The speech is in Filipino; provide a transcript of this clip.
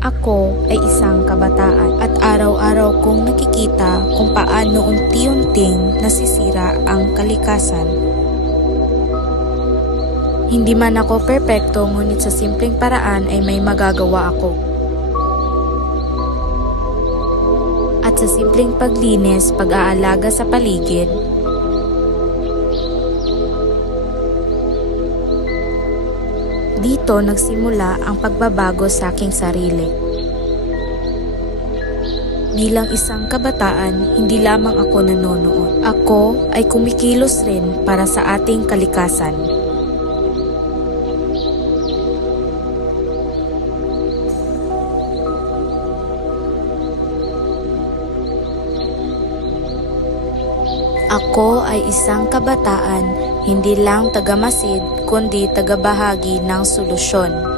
Ako ay isang kabataan at araw-araw kong nakikita kung paano unti-unting nasisira ang kalikasan. Hindi man ako perpekto, ngunit sa simpleng paraan ay may magagawa ako. At sa simpleng paglinis, pag-aalaga sa paligid, dito nagsimula ang pagbabago sa aking sarili. Bilang isang kabataan, hindi lamang ako nanonood. Ako ay kumikilos rin para sa ating kalikasan. Ako ay isang kabataan, hindi lang tagamasid, kundi tagabahagi ng solusyon.